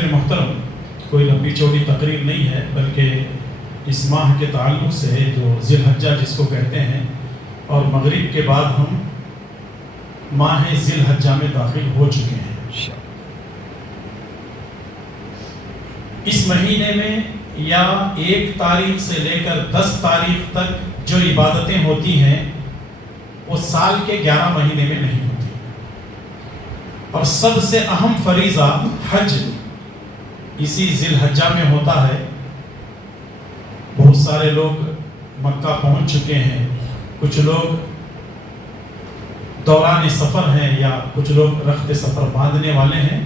حاضرین محترم، کوئی لمبی چوڑی تقریر نہیں ہے، بلکہ اس ماہ کے تعلق سے ہے جو ذی الحجہ جس کو کہتے ہیں، اور مغرب کے بعد ہم ماہ ذی الحجہ میں داخل ہو چکے ہیں۔ اس مہینے میں یا 1 تاریخ سے لے کر 10 تاریخ تک جو عبادتیں ہوتی ہیں وہ سال کے 11 مہینے میں نہیں ہوتی، اور سب سے اہم فریضہ حج اسی ذی الحجہ میں ہوتا ہے۔ بہت سارے لوگ مکہ پہنچ چکے ہیں، کچھ لوگ دوران سفر ہیں، یا کچھ لوگ رخت سفر باندھنے والے ہیں،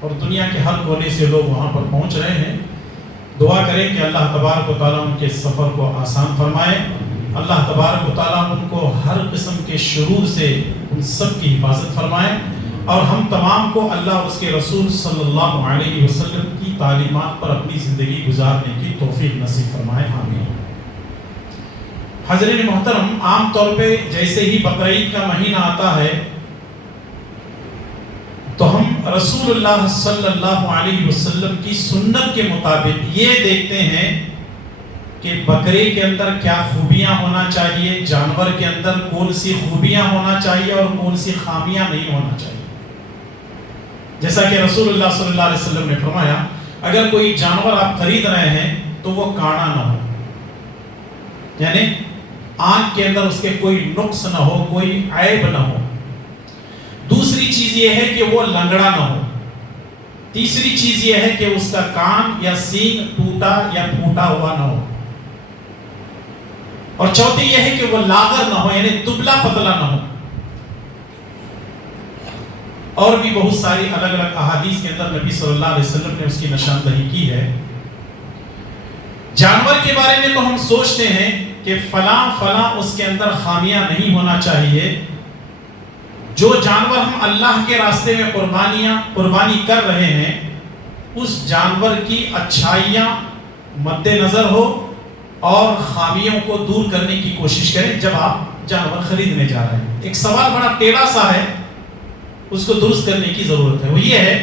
اور دنیا کے ہر کونے سے لوگ وہاں پر پہنچ رہے ہیں۔ دعا کریں کہ اللہ تبارک و تعالیٰ ان کے سفر کو آسان فرمائے، اللہ تبارک و تعالیٰ ان کو ہر قسم کے شرور سے ان سب کی حفاظت فرمائے، اور ہم تمام کو اللہ اور اس کے رسول صلی اللہ علیہ وسلم کی تعلیمات پر اپنی زندگی گزارنے کی توفیق نصیب فرمائے، آمین۔ حضرین محترم، عام طور پہ جیسے ہی بقرعید کا مہینہ آتا ہے تو ہم رسول اللہ صلی اللہ علیہ وسلم کی سنت کے مطابق یہ دیکھتے ہیں کہ بکرے کے اندر کیا خوبیاں ہونا چاہیے، جانور کے اندر کون سی خوبیاں ہونا چاہیے اور کون سی خامیاں نہیں ہونا چاہیے۔ جیسا کہ رسول اللہ صلی اللہ علیہ وسلم نے فرمایا، اگر کوئی جانور آپ خرید رہے ہیں تو وہ کانا نہ ہو، یعنی آنکھ کے اندر اس کے کوئی نقص نہ ہو، کوئی عیب نہ ہو۔ دوسری چیز یہ ہے کہ وہ لنگڑا نہ ہو۔ تیسری چیز یہ ہے کہ اس کا کان یا سینگ ٹوٹا یا پھوٹا ہوا نہ ہو۔ اور چوتھی یہ ہے کہ وہ لاغر نہ ہو، یعنی دبلا پتلا نہ ہو۔ اور بھی بہت ساری الگ الگ احادیث کے اندر نبی صلی اللہ علیہ وسلم نے اس کی نشاندہی کی ہے۔ جانور کے بارے میں تو ہم سوچتے ہیں کہ فلاں فلاں اس کے اندر خامیاں نہیں ہونا چاہیے۔ جو جانور ہم اللہ کے راستے میں قربانی کر رہے ہیں، اس جانور کی اچھائیاں مد نظر ہو اور خامیوں کو دور کرنے کی کوشش کریں جب آپ جانور خریدنے جا رہے ہیں۔ ایک سوال بڑا ٹیڑھا سا ہے، اس کو درست کرنے کی ضرورت ہے، وہ یہ ہے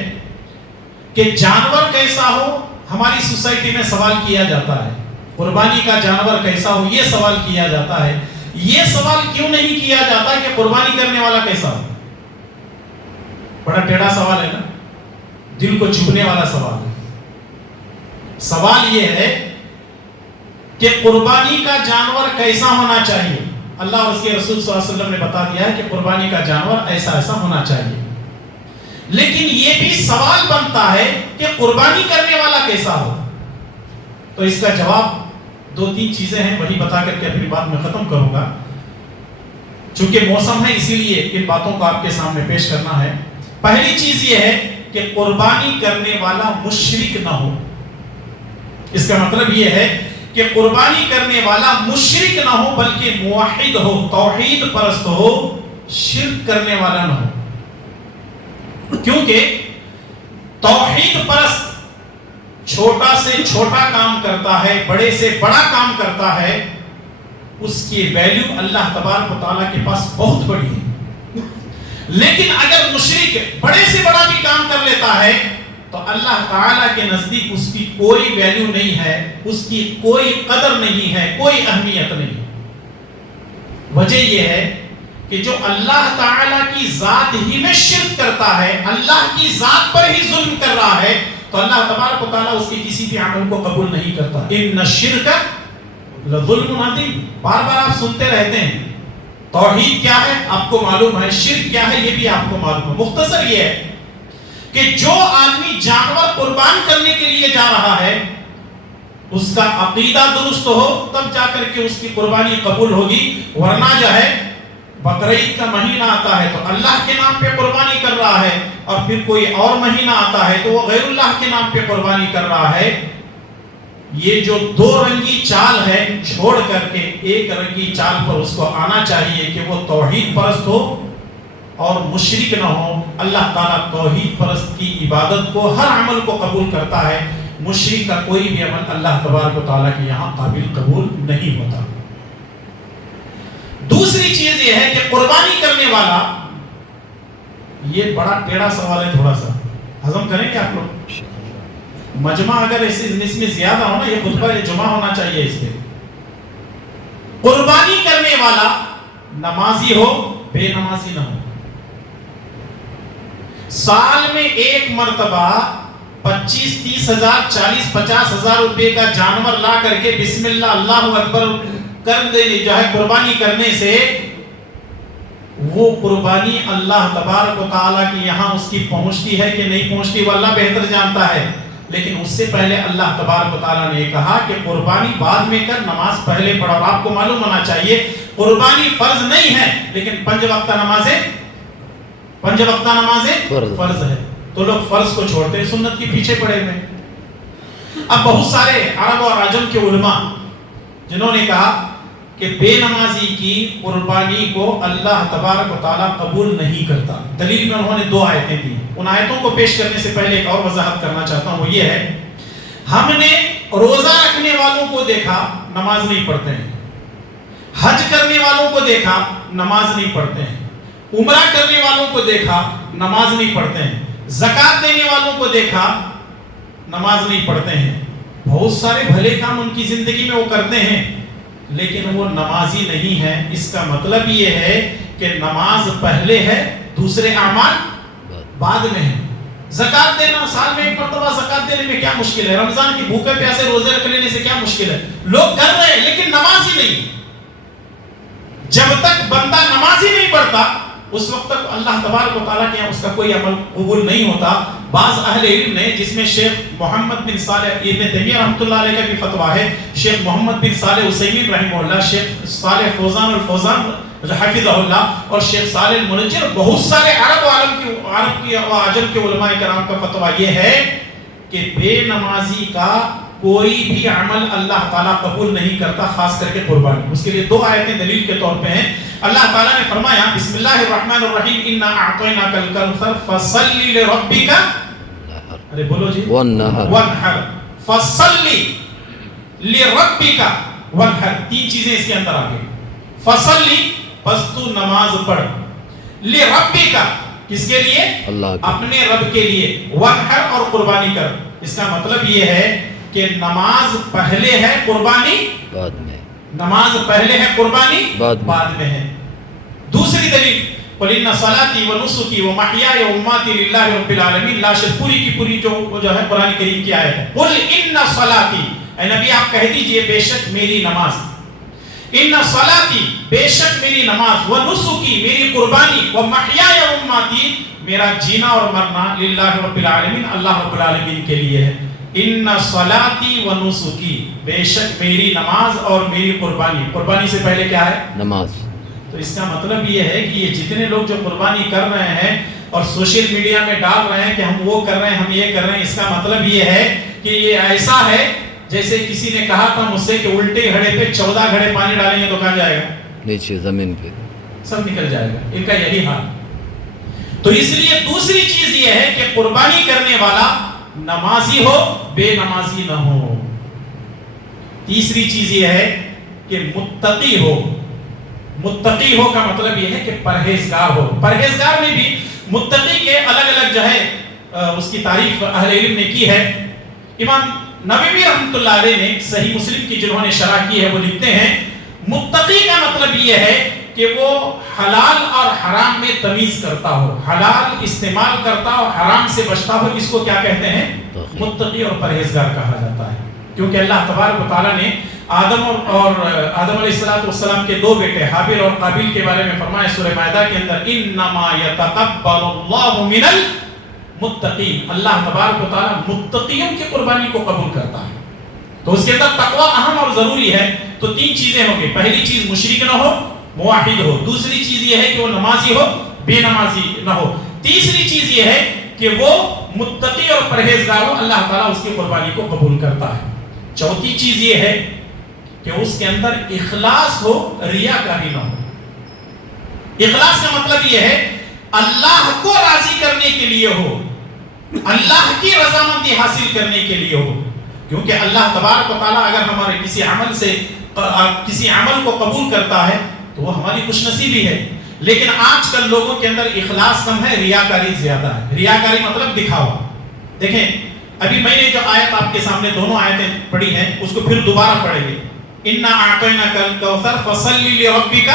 کہ جانور کیسا ہو۔ ہماری سوسائٹی میں سوال کیا جاتا ہے قربانی کا جانور کیسا ہو، یہ سوال کیا جاتا ہے۔ یہ سوال کیوں نہیں کیا جاتا کہ قربانی کرنے والا کیسا ہو؟ بڑا ٹیڑھا سوال ہے نا، دل کو چھپنے والا سوال ہے۔ سوال یہ ہے کہ قربانی کا جانور کیسا ہونا چاہیے۔ اللہ اور اس کے رسول صلی اللہ علیہ وسلم نے بتا دیا ہے کہ قربانی کا جانور ایسا ایسا ہونا چاہیے، لیکن یہ بھی سوال بنتا ہے کہ قربانی کرنے والا کیسا ہو۔ تو اس کا جواب 2-3 چیزیں ہیں، وہی بتا کر کے اپنی بات میں ختم کروں گا۔ چونکہ موسم ہے اسی لیے ان باتوں کو آپ کے سامنے پیش کرنا ہے۔ پہلی چیز یہ ہے کہ قربانی کرنے والا مشرک نہ ہو۔ اس کا مطلب یہ ہے کہ قربانی کرنے والا مشرک نہ ہو، بلکہ موحد ہو، توحید پرست ہو، شرک کرنے والا نہ ہو۔ کیونکہ توحید پرست چھوٹا سے چھوٹا کام کرتا ہے، بڑے سے بڑا کام کرتا ہے، اس کی ویلیو اللہ تبارک و تعالیٰ کے پاس بہت بڑی ہے۔ لیکن اگر مشرک بڑے سے بڑا بھی کام کر لیتا ہے تو اللہ تعالیٰ کے نزدیک اس کی کوئی ویلیو نہیں ہے، اس کی کوئی قدر نہیں ہے، کوئی اہمیت نہیں۔ وجہ یہ ہے کہ جو اللہ تعالیٰ کی ذات ہی میں شرک کرتا ہے، اللہ کی ذات پر ہی ظلم کر رہا ہے، تو اللہ تبارک و تعالیٰ اس کے کسی بھی عمل کو قبول نہیں کرتا۔ ان الشرک لظلم عظیم، بار بار آپ سنتے رہتے ہیں۔ توحید کیا ہے آپ کو معلوم ہے، شرک کیا ہے یہ بھی آپ کو معلوم ہے۔ مختصر یہ ہے کہ جو آدمی جانور قربان کرنے کے لیے جا رہا ہے، اس کا عقیدہ درست ہو تب جا کر کے اس کی قربانی قبول ہوگی، ورنہ جو ہے بقرعید کا مہینہ آتا ہے تو اللہ کے نام پہ قربانی کر رہا ہے، اور پھر کوئی اور مہینہ آتا ہے تو وہ غیر اللہ کے نام پہ قربانی کر رہا ہے۔ یہ جو 2 رنگی چال ہے، چھوڑ کر کے ایک رنگی چال پر اس کو آنا چاہیے کہ وہ توحید پرست ہو اور مشرک نہ ہو۔ اللہ تعالیٰ توحید پرست کی عبادت کو، ہر عمل کو قبول کرتا ہے، مشرک کا کوئی بھی عمل اللہ تبارک و تعالیٰ کے یہاں قابل قبول نہیں ہوتا۔ دوسری چیز یہ ہے کہ قربانی کرنے والا، یہ بڑا ٹیڑھا سوال ہے، تھوڑا سا ہضم کریں گے آپ لوگ۔ مجمع اگر اس میں زیادہ ہو نا، یہ خطبہ جمعہ ہونا چاہیے اس پہ. قربانی کرنے والا نمازی ہو بے نمازی نہ ہو. سال میں ایک مرتبہ 25-30 ہزار 40-50 ہزار روپے کا جانور لا کر کے بسم اللہ اللہ اکبر کر دے جو ہے قربانی کرنے سے وہ قربانی اللہ تبارک و تعالیٰ کی یہاں اس کی پہنچتی ہے کہ نہیں پہنچتی وہ اللہ بہتر جانتا ہے. لیکن اس سے پہلے اللہ تبارک و تعالیٰ نے کہا کہ قربانی بعد میں کر، نماز پہلے پڑھ. اور آپ کو معلوم ہونا چاہیے قربانی فرض نہیں ہے لیکن 5 وقتہ نمازیں فرض ہے. تو لوگ فرض کو چھوڑتے ہیں، سنت کے پیچھے پڑے ہوئے. اب بہت سارے عرب اور عجم کے علماء جنہوں نے کہا کہ بے نمازی کی قربانی کو اللہ تبارک و تعالیٰ قبول نہیں کرتا. دلیل میں انہوں نے 2 آیتیں دی. ان آیتوں کو پیش کرنے سے پہلے ایک اور وضاحت کرنا چاہتا ہوں، وہ یہ ہے ہم نے روزہ رکھنے والوں کو دیکھا نماز نہیں پڑھتے ہیں، حج کرنے والوں کو دیکھا نماز نہیں پڑھتے ہیں، عمرہ کرنے والوں کو دیکھا نماز نہیں پڑھتے ہیں، زکات دینے والوں کو دیکھا نماز نہیں پڑھتے ہیں. بہت سارے بھلے کام ان کی زندگی میں وہ کرتے ہیں لیکن وہ نمازی نہیں ہے. اس کا مطلب یہ ہے کہ نماز پہلے ہے، دوسرے اعمال بعد میں ہے. زکات دینا، سال میں ایک مرتبہ زکات دینے میں کیا مشکل ہے؟ رمضان کی بھوکے پیاسے روزے رکھ لینے سے کیا مشکل ہے؟ لوگ کر رہے ہیں لیکن نماز ہی نہیں. جب تک بندہ نماز ہی نہیں پڑھتا اس وقت تک اللہ تبارک و تعالیٰ کے یہاں اس کا کوئی عمل قبول نہیں ہوتا. بعض اہل علم نے، جس میں شیخ محمد بن صالح ابن تیمیہ رحمۃ اللہ علیہ کا بھی فتویٰ ہے، شیخ محمد بن صالح عثیمین رحمہ اللہ، شیخ صالح فوزان الفوزان حفظہ اللہ اور شیخ صالح المنجر، بہت سارے عرب و عجم کے علماء کرام کا فتویٰ یہ ہے کہ بے نمازی کا کوئی بھی عمل اللہ تعالیٰ قبول نہیں کرتا، خاص کر کے قربانی. اس کے لیے 2 آیتیں دلیل کے طور پہ ہیں. اللہ تعالیٰ نے فرمایا بسم اللہ الرحمن الرحیم انا اعطیناک الکوثر فصلی لربک، ارے بولو جی، وانحر، فصلی لربک وانحر. 3 چیزیں اس کے اندر آ گئی. فصلی، پس تو نماز پڑھ، لربک، کس کے لیے؟ اپنے رب کے لیے، وانحر، اور قربانی کر. اس کا مطلب یہ ہے کہ نماز پہلے ہے، قربانی بعد میں. نماز پہلے ہے، قربانی بعد میں ہے. دوسری دلیل قل ان صلاتي ونسكي ومحياي ومماتي لله رب العالمین، لا شرک، پوری کی پوری جو ہے قرآن کریم کی آیت ہے. قل ان صلاتي، اے نبی آپ کہہ دیجئے بے شک میری نماز، ان صلاتي، بے شک میری نماز، ونسكي، میری قربانی، ومحياي ومماتي، میرا جینا اور مرنا، للہ رب العالمین، اللہ رب العالمین کے لیے ہے. ان صلاتی و نسکی، بے شک میری نماز اور میری قربانی. قربانی سے پہلے کیا ہے؟ نماز. تو اس کا مطلب یہ ہے کہ یہ جتنے لوگ جو قربانی کر رہے ہیں اور سوشل میڈیا میں ڈال رہے ہیں کہ ہم وہ کر رہے ہیں، ہم یہ کر رہے ہیں، اس کا مطلب یہ ہے کہ یہ ایسا ہے جیسے کسی نے کہا تھا مجھ سے کہ الٹے گھڑے پہ 14 گھڑے پانی ڈالیں گے تو کہاں جائے گا؟ نیچے زمین پہ سب نکل جائے گا. ان کا یہی حال. تو اس لیے دوسری چیز یہ ہے کہ قربانی کرنے والا نمازی ہو، بے نمازی نہ ہو. تیسری چیز یہ ہے کہ متقی ہو. متقی ہو کا مطلب یہ ہے کہ پرہیزگار ہو. پرہیزگار میں بھی متقی کے الگ الگ جو ہے اس کی تعریف اہل علم نے کی ہے. امام نووی رحمۃ اللہ علیہ نے صحیح مسلم کی جنہوں نے شرح کی ہے وہ لکھتے ہیں متقی کا مطلب یہ ہے کہ وہ حلال اور حرام میں تمیز کرتا ہو، حلال استعمال کرتا ہو، حرام سے بچتا ہو. اس کو کیا کہتے ہیں؟ متقی اور پرہیزگار کہا جاتا ہے. کیونکہ اللہ تبارک و تعالیٰ نے آدم علیہ السلام کے 2 بیٹے حابیل اور قابیل کے بارے میں فرمایا سورہ مائدہ کے اندر انما یتقبل اللہ من المتقین. اللہ تبارک و تعالیٰ متقیوں کی قربانی کو قبول کرتا ہے. تو اس کے اندر تقوی اہم اور ضروری ہے. تو 3 چیزیں ہوں گی. پہلی چیز مشرک نہ ہو، موحد ہو. دوسری چیز یہ ہے کہ وہ نمازی ہو، بے نمازی نہ ہو. تیسری چیز یہ ہے کہ وہ متقی اور پرہیزگار ہو، اللہ تعالیٰ اس کی قربانی کو قبول کرتا ہے. چوتھی چیز یہ ہے کہ اس کے اندر اخلاص ہو، ریاکاری نہ ہو. اخلاص کا مطلب یہ ہے اللہ کو راضی کرنے کے لیے ہو، اللہ کی رضامندی حاصل کرنے کے لیے ہو. کیونکہ اللہ تبارک و تعالیٰ اگر ہمارے کسی عمل کو قبول کرتا ہے تو وہ ہماری خوش نصیبی ہے. لیکن آج کل لوگوں کے اندر اخلاص کم ہے، ریاکاری زیادہ ہے. ریاکاری مطلب دکھاوا. دیکھیں ابھی میں نے جو آیت آپ کے سامنے دونوں آیتیں پڑھی ہیں اس کو پھر دوبارہ پڑھیں گے. اِنَّا أَعْطَيْنَاكَ الْكَوْثَرَ فَصَلِّ لِرَبِّكَ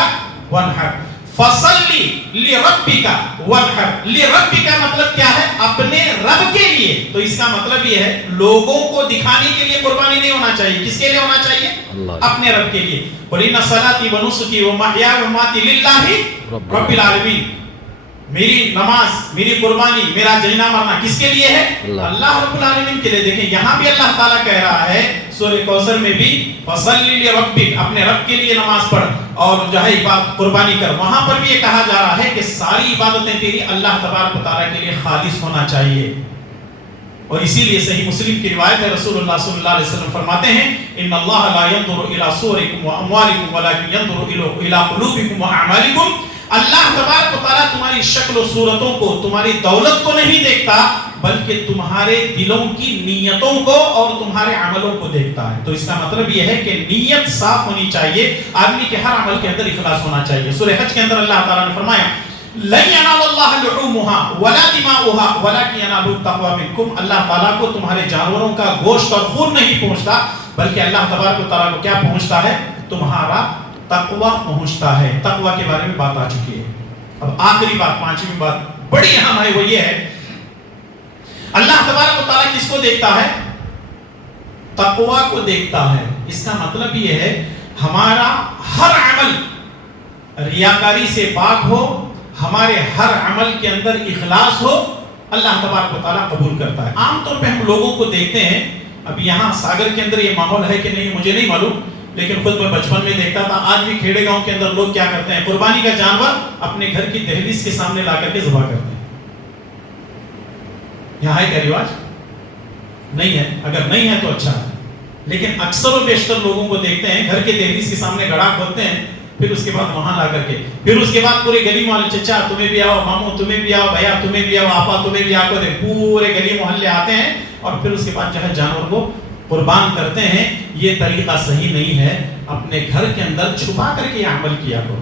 وَانْحَرْ. فَصَلِّ لِرَبِّكَ وَانْحَرْ. لِرَبِّكَ مطلب کیا ہے؟ اپنے رب کے لیے. تو اس کا مطلب یہ ہے لوگوں کو دکھانے کے لیے قربانی نہیں ہونا چاہیے. کس کے لیے ہونا چاہیے؟ اپنے رب کے لیے. قُلْ إِنَّ صَلَاتِي وَنُسُكِي وَمَحْيَايَ وَمَمَاتِي لِلَّهِ رَبِّ الْعَالَمِينَ. میری نماز، میری قربانی، میرا جینا مرنا کس کے لیے ہے؟ اللہ رب العالمین کے لیے. دیکھیں یہاں بھی اللہ تعالیٰ کہہ رہا ہے سورہ کوثر میں بھی فَصَلِّ لِرَبِّكَ، اپنے رب کے لیے نماز پڑھ اور جو ہے عبادت قربانی کر. وہاں پر بھی یہ کہا جا رہا ہے کہ ساری عبادتیں تیری اللہ تبارک و تعالیٰ کے لیے خالص ہونا چاہیے. اور اسی لیے صحیح مسلم کی روایت ہے، رسول اللہ صلی اللہ علیہ وسلم فرماتے ہیں ان اللہ لا ينظر الى صوركم واموالكم ولكن ينظر الى قلوبكم واعمالكم. اللہ تبارک و تعالیٰ تمہاری شکل و صورتوں کو، تمہاری دولت کو نہیں دیکھتا بلکہ تمہارے دلوں کی نیتوں کو اور تمہارے عملوں کو دیکھتا ہے. تو اس کا مطلب یہ ہے کہ نیت صاف ہونی چاہیے، آدمی کے ہر عمل کے اندر اخلاص ہونا چاہیے. سورہ حج کے اندر اللہ تعالیٰ نے فرمایا لَن يَنَالَ اللَّهَ لُحُومُهَا وَلَا دِمَاؤُهَا وَلَكِنْ يَنَالُهُ التَّقْوَى مِنكُمْ. اللہ تعالیٰ کو تمہارے جانوروں کا گوشت اور خون نہیں پہنچتا بلکہ اللہ تبارک و تعالیٰ کو کیا پہنچتا ہے؟ تمہارا تقوی پہنچتا ہے. تقوی کے بارے میں بات آ چکی ہے. اب آخری بات، پانچویں بات بڑی اہم ہے، وہ یہ ہے اللہ تبارک و تعالیٰ کس کو دیکھتا ہے؟ تقوی کو دیکھتا ہے. اس کا مطلب یہ ہے ہمارا ہر عمل ریاکاری سے پاک ہو، ہمارے ہر عمل کے اندر اخلاص ہو، اللہ تبارک و تعالیٰ قبول کرتا ہے. عام طور پہ ہم لوگوں کو دیکھتے ہیں، اب یہاں ساگر کے اندر یہ ماحول ہے کہ نہیں مجھے نہیں معلوم، لیکن خود میں بچپن میں دیکھتا تھا. آج بھی کھیڑے گاؤں کے اندر لوگ کیا کرتے ہیں؟ قربانی کا جانور اپنے گھر کی دہلیز کے سامنے لا کر کے ذبح کرتے ہیں. یہاں ہے کیا رواج؟ نہیں ہے. اگر نہیں ہے تو اچھا ہے، لیکن اکثر و بیشتر لوگوں کو دیکھتے ہیں گھر کے دہلیز کے سامنے گڑھا کھودتے ہیں، پھر اس کے بعد وہاں لا کر کے پھر اس کے بعد پورے گلی محلے چچا تمہیں بھی آؤ، ماموں تمہیں بھی آؤ، بھیا تمہیں بھی آؤ، آپا تمہیں بھی آؤ، پورے گلی محلے آتے ہیں اور پھر اس کے بعد جو ہے جانور کو قربان کرتے ہیں. یہ طریقہ صحیح نہیں ہے. اپنے گھر کے اندر چھپا کر کے یہ عمل کیا کرو.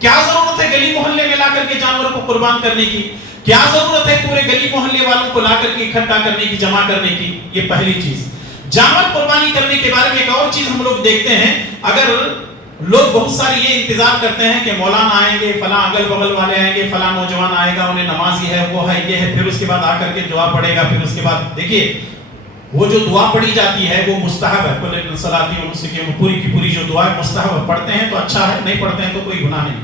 کیا ضرورت ہے گلی محلے میں لا کر کے جانور کو قربان کرنے کی؟ کیا ضرورت ہے پورے گلی محلے والوں کو لا کر کے اکٹھا کرنے کی، جمع کرنے کی؟ یہ پہلی چیز. جانور قربانی کرنے کے بارے میں ایک اور چیز ہم لوگ دیکھتے ہیں. اگر لوگ بہت ساری یہ انتظار کرتے ہیں کہ مولانا آئیں گے، فلاں اگل بغل والے آئیں گے، فلاں نوجوان آئے گا، انہیں نماز یہ ہے وہ ہے یہ ہے، پھر اس کے بعد آ کر کے دعا پڑھے گا. پھر اس کے بعد دیکھیے وہ جو دعا پڑھی جاتی ہے وہ مستحب ہے. پوری کی پوری جو دعا مستحب ہے، پڑھتے ہیں تو اچھا ہے، نہیں پڑھتے ہیں تو کوئی گناہ نہیں.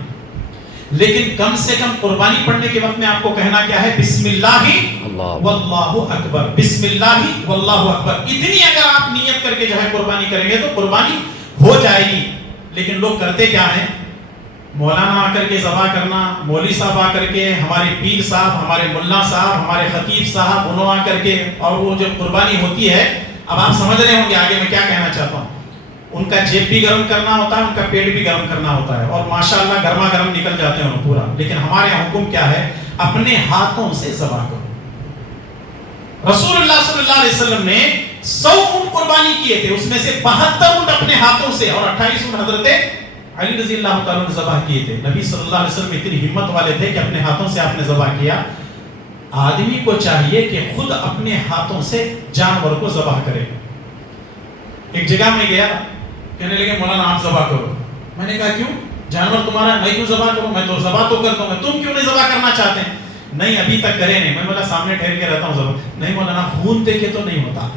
لیکن کم سے کم قربانی پڑھنے کے وقت میں آپ کو کہنا کیا ہے؟ بسم اللہ واللہ اکبر. بسم اللہ واللہ اکبر. اتنی اگر آپ نیت کر کے جو ہے قربانی کریں گے تو قربانی ہو جائے گی. لیکن لوگ کرتے کیا ہیں؟ مولانا آ کر کے ذبح کرنا، مولوی صاحب آ کر کے، ہمارے پیر صاحب، ہمارے ملا صاحب، ہمارے خطیب صاحب، انہوں آ کر کے، اور وہ جو قربانی ہوتی ہے، اب آپ سمجھ رہے ہوں گے آگے میں کیا کہنا چاہتا ہوں. ان کا جیب بھی گرم کرنا ہوتا ہے، ان کا پیٹ بھی گرم کرنا ہوتا ہے، اور ماشاءاللہ گرما گرم نکل جاتے ہیں پورا. لیکن ہمارے یہاں حکم کیا ہے؟ اپنے ہاتھوں سے ذبح کرو. رسول اللہ صلی اللہ علیہ وسلم نے 100 اونٹ قربانی کیے تھے، اس میں سے 72 اونٹ اپنے ہاتھوں سے اور 28 اونٹ حضرت علی رضی اللہ تعالیٰ نے ذبح کیے تھے. نبی صلی اللہ علیہ وسلم اتنی ہمت والے تھے کہ اپنے ہاتھوں سے آپ نے ذبح کیا. آدمی کو چاہیے کہ خود اپنے ہاتھوں سے جانور کو ذبح کرے. ایک جگہ میں گیا، کہنے لگے مولانا آپ ذبح کرو. میں نے کہا کیوں؟ جانور تمہارا ہے، میں کیوں ذبح کروں؟ میں تو ذبح تو کرتا ہوں، تم کیوں نہیں ذبح کرنا چاہتے ہیں؟ نہیں ابھی تک کرے نہیں. میں بولا سامنے ٹھہر کے رہتا ہوں ذبح. نہیں مولانا خون دے کے تو نہیں ہوتا.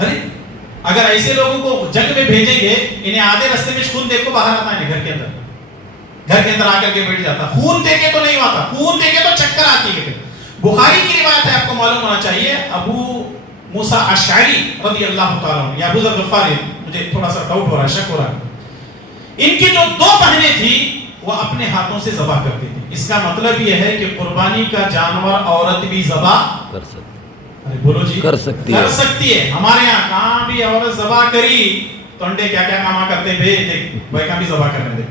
ارے اگر ایسے لوگوں کو جنگ میں بھیجیں گے، انہیں آدھے راستے میں خون دیکھ کو باہر آتا ہے گھر کے اندر آ کر کے بیٹھ جاتا. خون دے کے تو نہیں آتا، خون دے کے تو چکر آتی ہے. بخاری کی روایت ہے، آپ کو معلوم ہونا چاہیے، ابو موسیٰ اشعری رضی اللہ تعالیٰ عنہ یا ابو ذر غفاری، مجھے تھوڑا سا ڈاؤٹ ہو رہا ہے، شک ہو رہا ہے، ان کی جو 2 بہنیں تھیں وہ اپنے ہاتھوں سے ذبح کرتی تھی. اس کا مطلب یہ ہے کہ قربانی کا جانور عورت بھی ذبح کر سکتی. بولو جی کر سکتی ہے. ہمارے یہاں کہاں بھی عورت ذبح کری تو انڈے کیا کیا کام کرتے ہیں، بھائی کا بھی ذبح کرنے دے.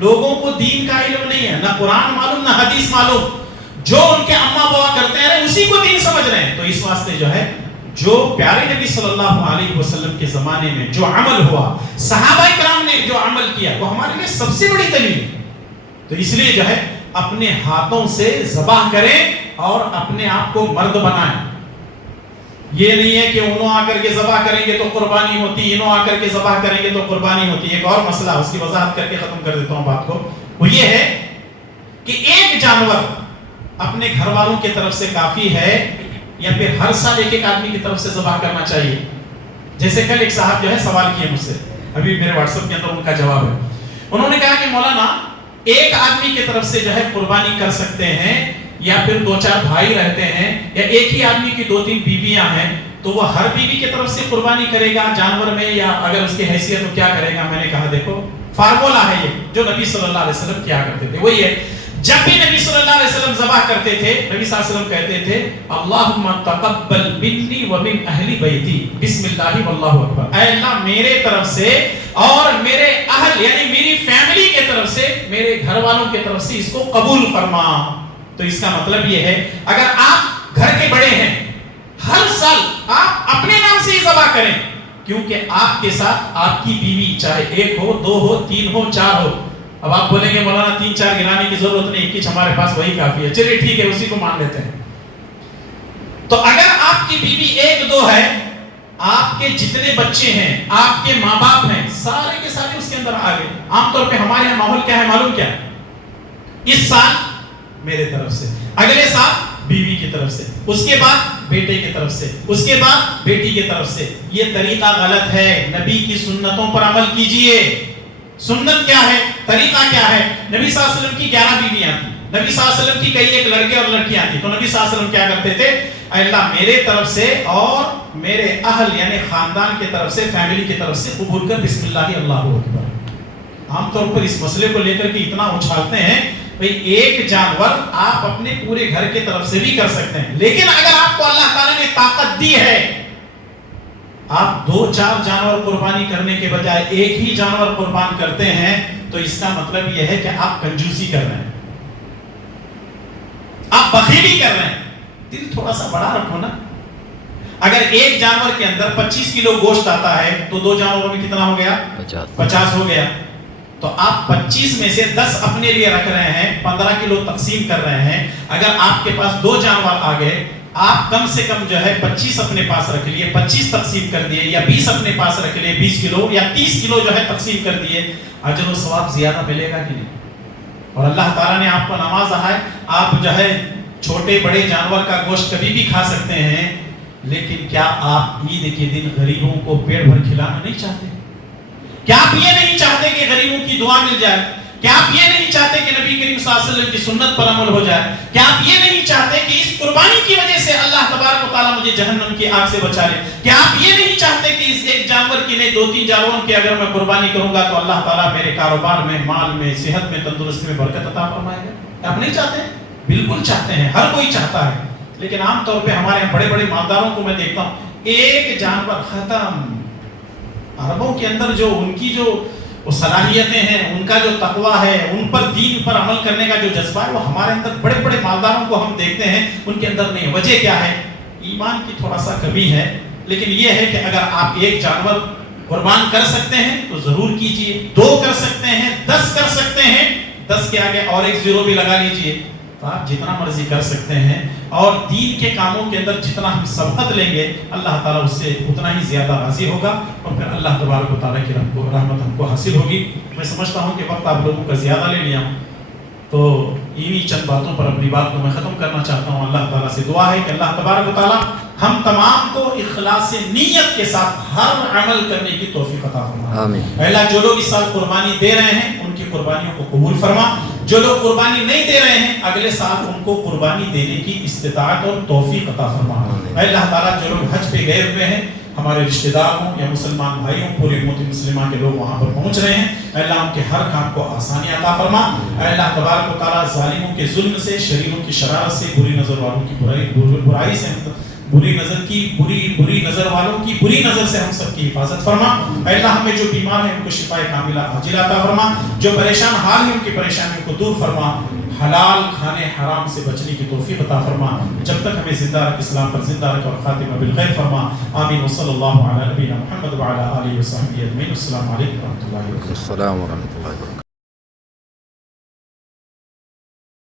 لوگوں کو دین کا علم نہیں ہے، نہ قرآن معلوم نہ حدیث معلوم. جو ان کے اما بابا کرتے ہیں اسی کو دین سمجھ رہے ہیں. تو اس واسطے جو ہے جو پیارے نبی صلی اللہ علیہ وسلم کے زمانے میں جو عمل ہوا، صحابہ کرام نے جو عمل کیا، وہ ہمارے لیے سب سے بڑی دلیل ہے. تو اس لیے جو ہے اپنے ہاتھوں سے ذبح کریں اور اپنے آپ کو مرد بنائیں. یہ نہیں ہے کہ انہوں آ کر کے ذبح کریں گے تو قربانی ہوتی، انہوں آ کر کے ذبح کریں گے تو قربانی ہوتی. ایک اور مسئلہ اس کی وضاحت کر کے ختم کر دیتا ہوں بات کو. وہ یہ ہے کہ ایک جانور اپنے گھر والوں کی طرف سے کافی ہے یا پھر ہر سال ایک ایک آدمی کی طرف سے ذبح کرنا چاہیے؟ جیسے کل ایک صاحب جو ہے سوال کیے مجھ سے، ابھی میرے واٹس ایپ کے اندر ان کا جواب ہے. انہوں نے کہا کہ مولانا ایک آدمی کی طرف سے جو ہے قربانی کر سکتے ہیں یا پھر دو چار بھائی رہتے ہیں یا ایک ہی آدمی کی دو تین بیویاں ہیں تو وہ ہر بیوی کی طرف سے قربانی کرے گا جانور میں یا اگر اس کی حیثیت تو کیا کرے گا؟ میں نے کہا دیکھو فارمولا ہے یہ جو نبی صلی اللہ علیہ وسلم کیا کرتے تھے. وہی ہے جب بھی نبی صلی اللہ علیہ وسلم ذبح کرتے تھے نبی صلی اللہ علیہ وسلم کہتے تھے اللہم تقبل منی ومن اہل بیتی بسم اللہ واللہ اکبر. اے اللہ میرے طرف سے اور میرے اہل یعنی میری فیملی کے طرف سے میرے گھر والوں کے طرف سے اس کو قبول فرما. تو اس کا مطلب یہ ہے اگر آپ گھر کے بڑے ہیں ہر سال آپ اپنے نام سے ہی ذبح کریں کیونکہ آپ کے ساتھ آپ کی بیوی چاہے ایک ہو دو ہو تین ہو چار ہو. اب آپ بولیں گے مولانا تین چار گرانے کی ضرورت نہیں، ایک ہمارے پاس وہی کافی ہے. چلیے ٹھیک ہے اسی کو مان لیتے ہیں. تو اگر آپ کی بیوی ایک دو ہے آپ کے جتنے بچے ہیں آپ کے ماں باپ ہیں سارے کے سارے اس کے اندر آ گئے. عام طور پہ ہمارے یہاں ماحول کیا ہے معلوم کیا؟ اس سال میرے طرف سے، اگلے سال بیوی کی طرف سے، اس کے بعد بیٹے کی طرف سے، اس کے بعد بیٹی کی طرف سے. یہ طریقہ غلط ہے. نبی کی سنتوں پر عمل کیجئے. سنت کیا ہے؟ طریقہ کیا ہے؟ نبی صلی اللہ علیہ وسلم کی 11 بیویاں تھیں، نبی صلی اللہ علیہ وسلم کی کئی ایک لڑکے اور لڑکیاں تھیں. تو نبی صلی اللہ علیہ وسلم کیا کرتے تھے؟ اے اللہ میرے طرف سے اور میرے اہل یعنی خاندان کی طرف سے فیملی کی طرف سے قبول کر بسم اللہ اللہ اکبر. عام طور پر اس مسئلے کو لے کر کے اتنا اچھالتے ہیں بھئی ایک جانور آپ اپنے پورے گھر کی طرف سے بھی کر سکتے ہیں لیکن اگر آپ کو اللہ تعالیٰ نے طاقت دی ہے آپ دو چار جانور قربانی کرنے کے بجائے ایک ہی جانور قربان کرتے ہیں تو اس کا مطلب یہ ہے کہ آپ کنجوسی کر رہے ہیں، آپ بخیلی کر رہے ہیں. دل تھوڑا سا بڑا رکھو نا. اگر ایک جانور کے اندر 25 کلو گوشت آتا ہے تو دو جانوروں میں کتنا ہو گیا؟ 50 ہو گیا. تو آپ 25 میں سے 10 اپنے لیے رکھ رہے ہیں، 15 کلو تقسیم کر رہے ہیں. اگر آپ کے پاس دو جانور آ گئے آپ کم سے کم جو ہے 25 اپنے پاس رکھ لیے، 25 تقسیم کر دیے یا 20 اپنے پاس رکھ لیے 20 کلو یا 30 کلو جو ہے تقسیم کر دیے. اجر و ثواب زیادہ ملے گا کہ نہیں؟ اور اللہ تعالیٰ نے آپ کو نوازا ہے آپ جو ہے چھوٹے بڑے جانور کا گوشت کبھی بھی کھا سکتے ہیں لیکن کیا آپ عید کے دن غریبوں کو پیٹ بھر کھلانا نہیں چاہتے؟ کیا آپ یہ نہیں چاہتے کہ غریبوں کی دعا مل جائے؟ کیا آپ یہ نہیں چاہتے کہ نبی کریم صلی اللہ علیہ وسلم کی سنت پر عمل ہو جائے؟ کیا آپ یہ نہیں چاہتے کہ اس قربانی کی وجہ سے اللہ تبارک و تعالیٰ مجھے جہنم کی آگ سے بچا لے؟ کیا آپ یہ نہیں چاہتے کہ اس ایک جانور کی نہیں دو تین جانوروں کی اگر میں قربانی کروں گا تو اللہ تعالیٰ میرے کاروبار میں مال میں صحت میں تندرستی میں برکت عطا فرمائے گا؟ آپ نہیں چاہتے؟ بالکل چاہتے ہیں، ہر کوئی چاہتا ہے. لیکن عام طور پہ ہمارے یہاں بڑے بڑے مالداروں کو میں دیکھتا ہوں ایک جانور ختم. عربوں کے اندر جو ان کی جو صلاحیتیں ہیں ان کا جو تقویٰ ہے ان پر دین پر عمل کرنے کا جو جذبہ ہے وہ ہمارے اندر بڑے بڑے مالداروں کو ہم دیکھتے ہیں ان کے اندر نہیں. وجہ کیا ہے؟ ایمان کی تھوڑا سا کمی ہے. لیکن یہ ہے کہ اگر آپ ایک جانور قربان کر سکتے ہیں تو ضرور کیجئے. 2 کر سکتے ہیں، 10 کر سکتے ہیں، 10 کے آگے اور ایک 0 بھی لگا لیجئے. تو آپ جتنا مرضی کر سکتے ہیں اور دین کے کاموں کے اندر جتنا ہم سبقت لیں گے اللہ تعالیٰ اس سے اتنا ہی زیادہ راضی ہوگا اور پھر اللہ تبارک و تعالیٰ کی رحمت ہم کو حاصل ہوگی. میں سمجھتا ہوں کہ وقت آپ لوگوں کا زیادہ لے لیا ہوں تو انہی چند باتوں پر اپنی بات کو میں ختم کرنا چاہتا ہوں. اللہ تعالیٰ سے دعا ہے کہ اللہ تبارک و تعالیٰ ہم تمام کو اخلاص نیت کے ساتھ ہر عمل کرنے کی توفیق عطا فرما. آمین. اللہ جو لوگ اس سال قربانی دے رہے ہیں ان کی قربانیوں کو قبول فرما. جو لوگ قربانی نہیں دے رہے ہیں اگلے سال ان کو قربانی دینے کی استطاعت اور توفیق عطا فرما. اللہ تعالیٰ جو لوگ حج پہ گئے ہوئے ہیں ہمارے رشتہ دار ہوں یا مسلمان بھائی ہوں پوری امت مسلمہ کے لوگ وہاں پر پہنچ رہے ہیں اللہ ان کے ہر کام کو آسانی عطا فرما. اللہ تبارک و تعالیٰ ظالموں کے ظلم سے شریروں کی شرارت سے بری نظر والوں کی برائی سے بری نظر والوں کی بری نظر سے ہم سب کی حفاظت فرما. اللہ ہمیں جو بیمار ہیں ان کو شفاء کاملہ عاجلہ عطا فرما. جو پریشان حال ہیں ان کی پریشانیوں کو دور فرما. حلال کھانے حرام سے بچنے کی توفیق عطا فرما. جب تک ہمیں زندہ رکھ اسلام پر زندہ رکھ اور خاتمہ بالخیر فرما. آمین. وصلی اللہ علی نبینا محمد وعلی آلہ وصحبہ اجمعین. السلام علیکم ورحمۃ اللہ وبرکاتہ.